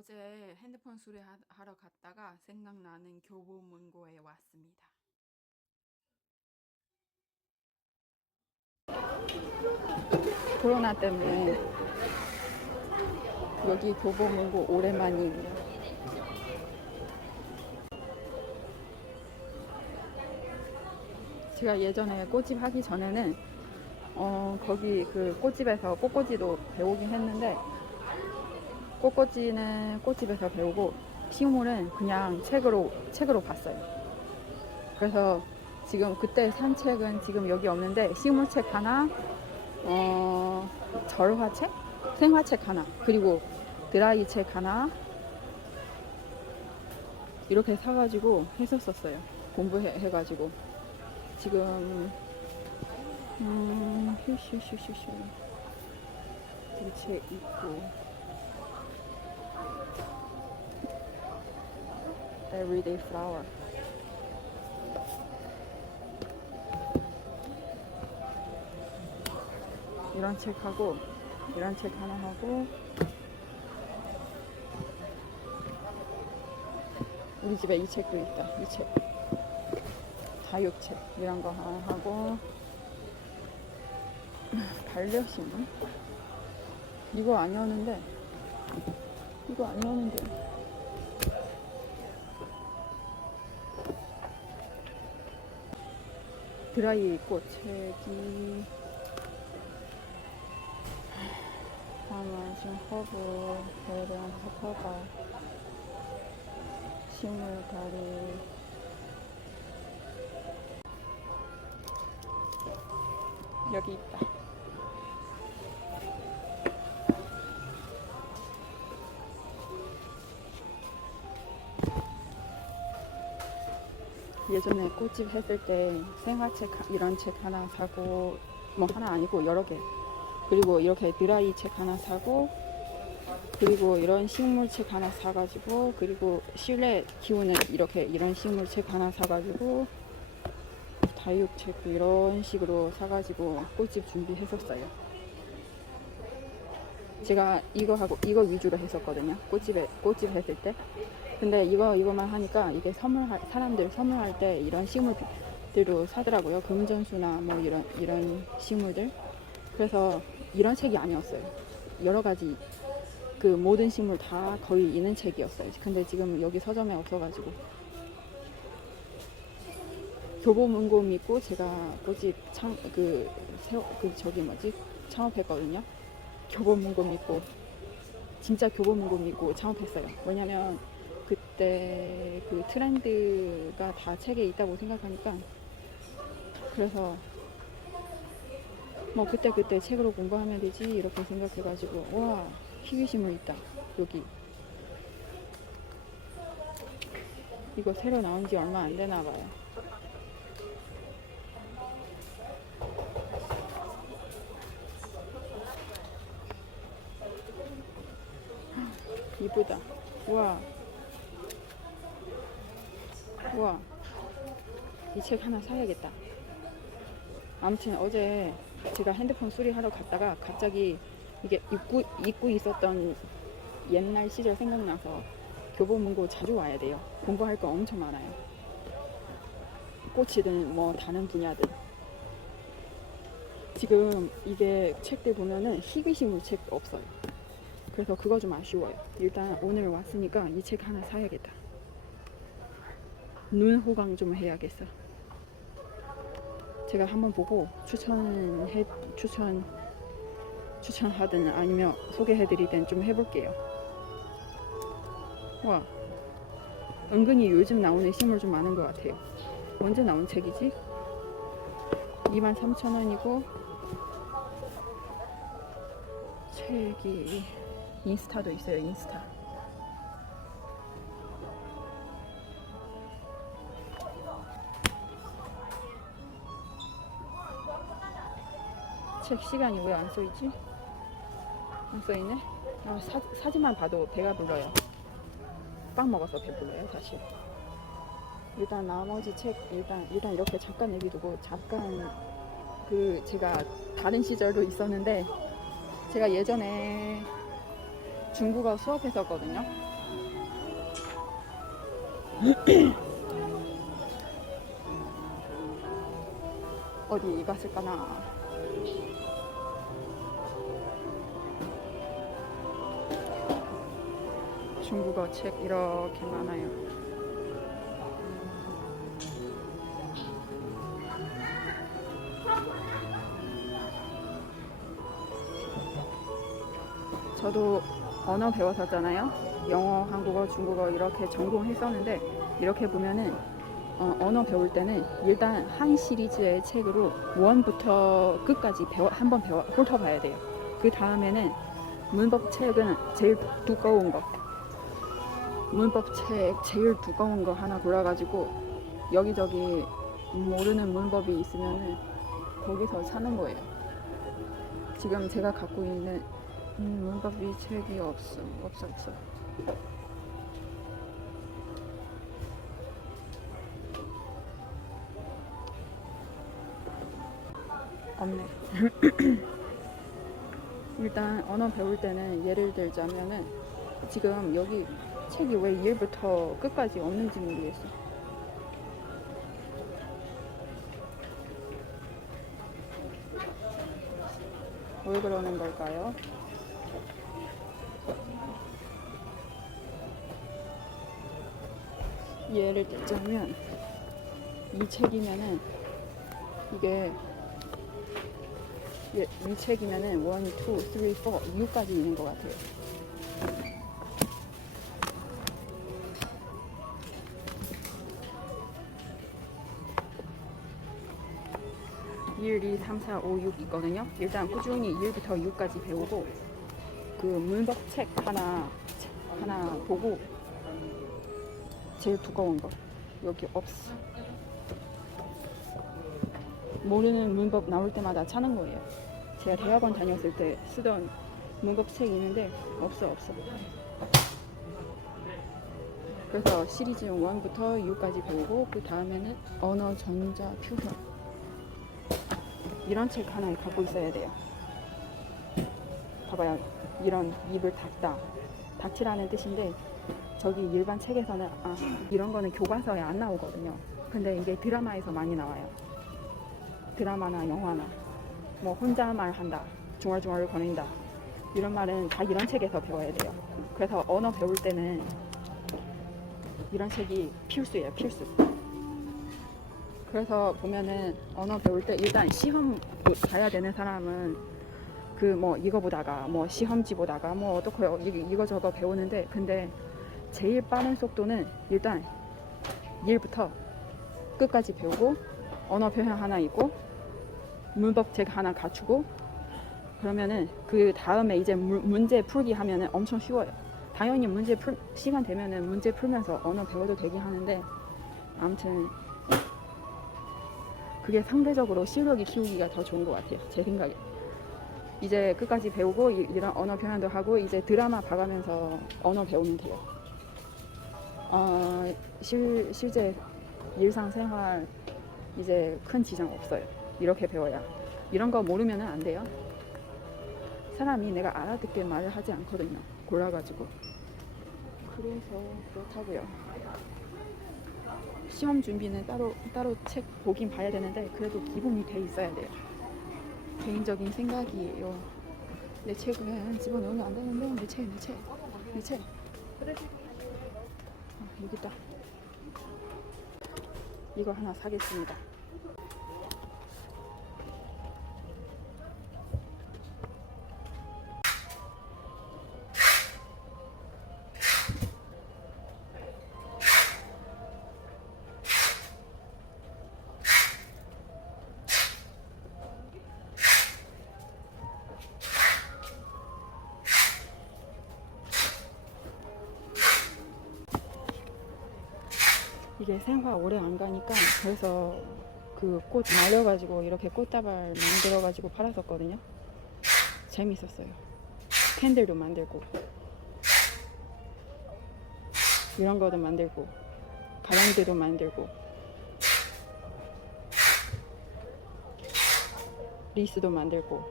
어제 핸드폰 수리하러 갔다가 생각나는 교보문고에 왔습니다. 코로나 때문에 여기 교보문고 오랜만이에요. 제가 예전에 꽃집 하기 전에는 어 거기 그 꽃집에서 꽃꽂이도 배우긴 했는데 꽃꽂이는 꽃집에서 배우고 식물은 그냥 책으로 책으로 봤어요. 그래서 지금 그때 산 책은 지금 여기 없는데 식물책 하나, 어 절화책, 생화책 하나, 그리고 드라이 책 하나 이렇게 사가지고 했었었어요. 공부해가지고 지금 음 휴슈슈슈슈 이책 있고. Everyday flower. 이런 책하고 이런 책 하나 하고 우리 집에 이 책도 있다. 이 책. 다육책 이런 거 하나 하고 반려식물 이거 아니었는데 이거 아니었는데 드라이 꽃 책이. 하마신 허브 배련 허퍼가 식물 다리. 여기 있다 예전에 꽃집 했을 때 생화책 하- 이런 책 하나 사고 뭐 하나 아니고 여러 개 그리고 이렇게 드라이 책 하나 사고 그리고 이런 식물 책 하나 사가지고 그리고 실내 키우는 이렇게 이런 식물 책 하나 사가지고 다육책도 이런 식으로 사가지고 꽃집 준비했었어요. 제가 이거 하고 이거 위주로 했었거든요. 꽃집에 꽃집 했을 때. 근데 이거 이거만 하니까 이게 선물할 사람들 선물할 때 이런 식물들로 사더라고요. 금전수나 뭐 이런 이런 식물들. 그래서 이런 책이 아니었어요. 여러 가지 그 모든 식물 다 거의 있는 책이었어요. 근데 지금 여기 서점에 없어가지고 교보문고 믿고 제가 꽃집 창그 그 저기 뭐지 창업했거든요. 교보문고 믿고 진짜 교보문고 믿고 창업했어요. 왜냐면 그때 그 트렌드가 다 책에 있다고 생각하니까 그래서 뭐 그때 그때 책으로 공부하면 되지 이렇게 생각해가지고 와 희귀식물 있다 여기 이거 새로 나온 지 얼마 안 되나 봐요. 이쁘다. 우와. 우와. 이 책 하나 사야겠다. 아무튼 어제 제가 핸드폰 수리하러 갔다가 갑자기 이게 입고, 입고 있었던 옛날 시절 생각나서 교보문고 자주 와야 돼요. 공부할 거 엄청 많아요. 꽃이든 뭐 다른 분야든. 지금 이게 책들 보면은 희귀식물 책 없어요. 그래서 그거 좀 아쉬워요. 일단 오늘 왔으니까 이 책 하나 사야겠다. 눈 호강 좀 해야겠어. 제가 한번 보고 추천해 추천 추천하든 아니면 소개해드리든 좀 해볼게요. 와, 은근히 요즘 나오는 식물 좀 많은 것 같아요. 언제 나온 책이지? 23,000원이고 책이 인스타도 있어요. 인스타. 책 시간이 왜 안 써있지? 안 써있네? 아, 사, 사진만 봐도 배가 불러요. 빵 먹어서 배불러요, 사실. 일단 나머지 책, 일단, 일단 이렇게 잠깐 얘기 두고, 잠깐, 그, 제가 다른 시절도 있었는데, 제가 예전에 중국어 수업했었거든요. 어디 갔을까나? 중국어 책 이렇게 많아요. 저도 언어 배웠었잖아요. 영어, 한국어, 중국어 이렇게 전공했었는데 이렇게 보면은 어, 언어 배울 때는 일단 한 시리즈의 책으로 원부터 끝까지 배워 한번 배워 훑어봐야 돼요. 그 다음에는 문법 책은 제일 두꺼운 거. 문법 책 제일 두꺼운 거 하나 골라가지고 여기저기 모르는 문법이 있으면은 거기서 사는 거예요. 지금 제가 갖고 있는 음, 문법이 책이 없어, 없어, 없어. 없네. 일단 언어 배울 때는 예를 들자면은 지금 여기 책이 왜 1부터 끝까지 없는지 모르겠어. 왜 그러는 걸까요? 예를 들자면 이 책이면은 이게 예, 이 책이면은 1, 2, 3, 4, 6까지 있는 것 같아요. 일, 2, 3, 4, 5, 6 있거든요. 일단 꾸준히 1부터 6까지 배우고 그 문법 책 하나 책 하나 보고 제일 두꺼운 거 여기 없어. 모르는 문법 나올 때마다 찾는 거예요. 제가 대학원 다녔을 때 쓰던 문법 책이 있는데 없어 없어. 그래서 시리즈 1부터 6까지 배우고 그 다음에는 언어 전자 표현 이런 책 하나 갖고 있어야 돼요. 봐봐요. 이런 입을 닫다. 닫히라는 뜻인데 저기 일반 책에서는 아, 이런 거는 교과서에 안 나오거든요. 근데 이게 드라마에서 많이 나와요. 드라마나 영화나 뭐 혼자 말한다. 중얼중얼 거린다. 이런 말은 다 이런 책에서 배워야 돼요. 그래서 언어 배울 때는 이런 책이 필수예요. 필수. 그래서 보면은 언어 배울 때 일단 시험 가야 되는 사람은 그 뭐 이거 보다가 뭐 시험지 보다가 뭐 어떻게 이거 저거 배우는데 근데 제일 빠른 속도는 일단 1부터 끝까지 배우고 언어 표현 하나 있고 문법 책 하나 갖추고 그러면은 그 다음에 이제 무- 문제 풀기 하면은 엄청 쉬워요. 당연히 문제 풀 시간 되면은 문제 풀면서 언어 배워도 되긴 하는데 아무튼 그게 상대적으로 실력이 키우기가 더 좋은 것 같아요. 제 생각에. 이제 끝까지 배우고 이- 이런 언어 표현도 하고 이제 드라마 봐가면서 언어 배우면 돼요. 어, 실, 실제 일상생활 이제 큰 지장 없어요. 이렇게 배워야. 이런 거 모르면 안 돼요. 사람이 내가 알아듣게 말을 하지 않거든요. 골라가지고. 그래서 그렇다고요. 시험 준비는 따로 따로 책 보긴 봐야 되는데 그래도 기본이 돼 있어야 돼요. 개인적인 생각이에요. 내 책은 집어넣으면 안 되는데 내 책, 내 책, 내 책. 아, 여기 있다. 이거 하나 사겠습니다. 이게 생화 오래 안 가니까 그래서 그 꽃 말려가지고 이렇게 꽃다발 만들어가지고 팔았었거든요. 재밌었어요. 캔들도 만들고 이런 거도 만들고 가랑비도 만들고 리스도 만들고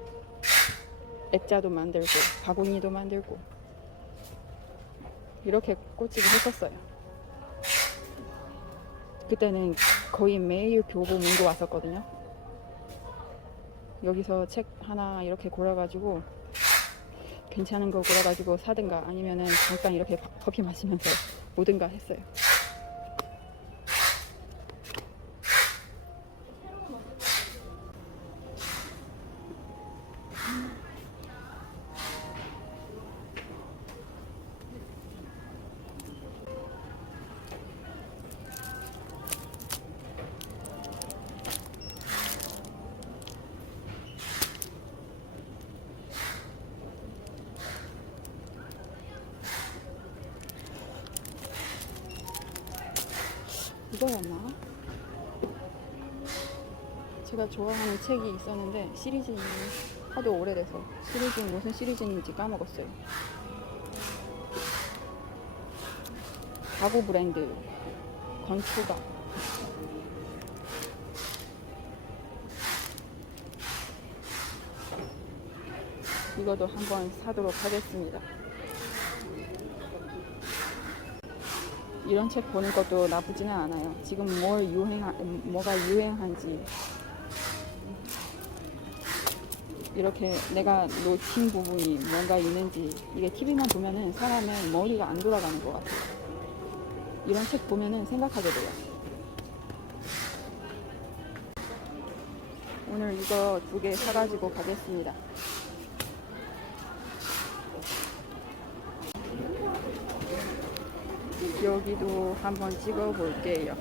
액자도 만들고 바구니도 만들고 이렇게 꽃집을 했었어요. 그때는 거의 매일 교보 문고 왔었거든요. 여기서 책 하나 이렇게 골라가지고 괜찮은 거 골라가지고 사든가 아니면은 잠깐 이렇게 바- 커피 마시면서 오든가 했어요. 이거였나? 제가 좋아하는 책이 있었는데 시리즈는 하도 오래돼서 시리즈는 무슨 시리즈인지 까먹었어요. 가구 브랜드 건축가 이것도 한번 사도록 하겠습니다. 이런 책 보는 것도 나쁘지는 않아요. 지금 뭘 유행, 뭐가 유행한지 이렇게 내가 놓친 부분이 뭔가 있는지 이게 TV만 보면은 사람은 머리가 안 돌아가는 것 같아요. 이런 책 보면은 생각하게 돼요. 오늘 이거 두 개 사가지고 가겠습니다. 여기도 한번 찍어 볼게요.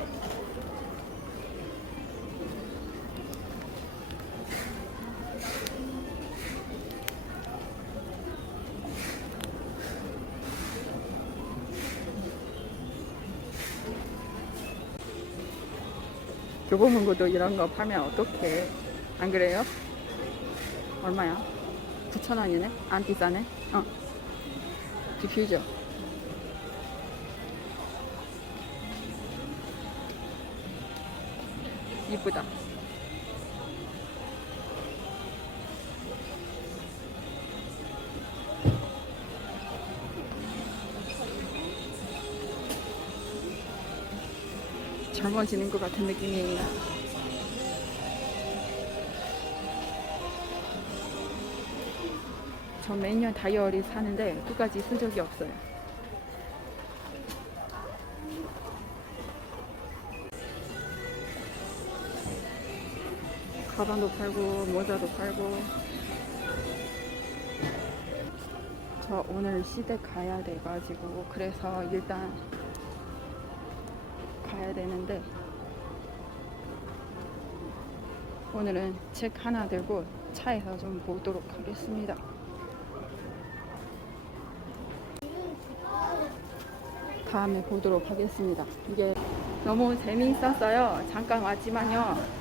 교보문고도 이런 거 팔면 어떡해. 안 그래요? 얼마야? 9,000원이네? 안 비싸네? 어. 디퓨저. 이쁘다. 젊어지는 것 같은 느낌이에요. 저 매년 다이어리 사는데 끝까지 쓴 적이 없어요. 가방도 팔고 모자도 팔고 저 오늘 시댁 가야 돼가지고 그래서 일단 가야 되는데 오늘은 책 하나 들고 차에서 좀 보도록 하겠습니다. 다음에 보도록 하겠습니다. 이게 너무 재미있었어요. 잠깐 왔지만요.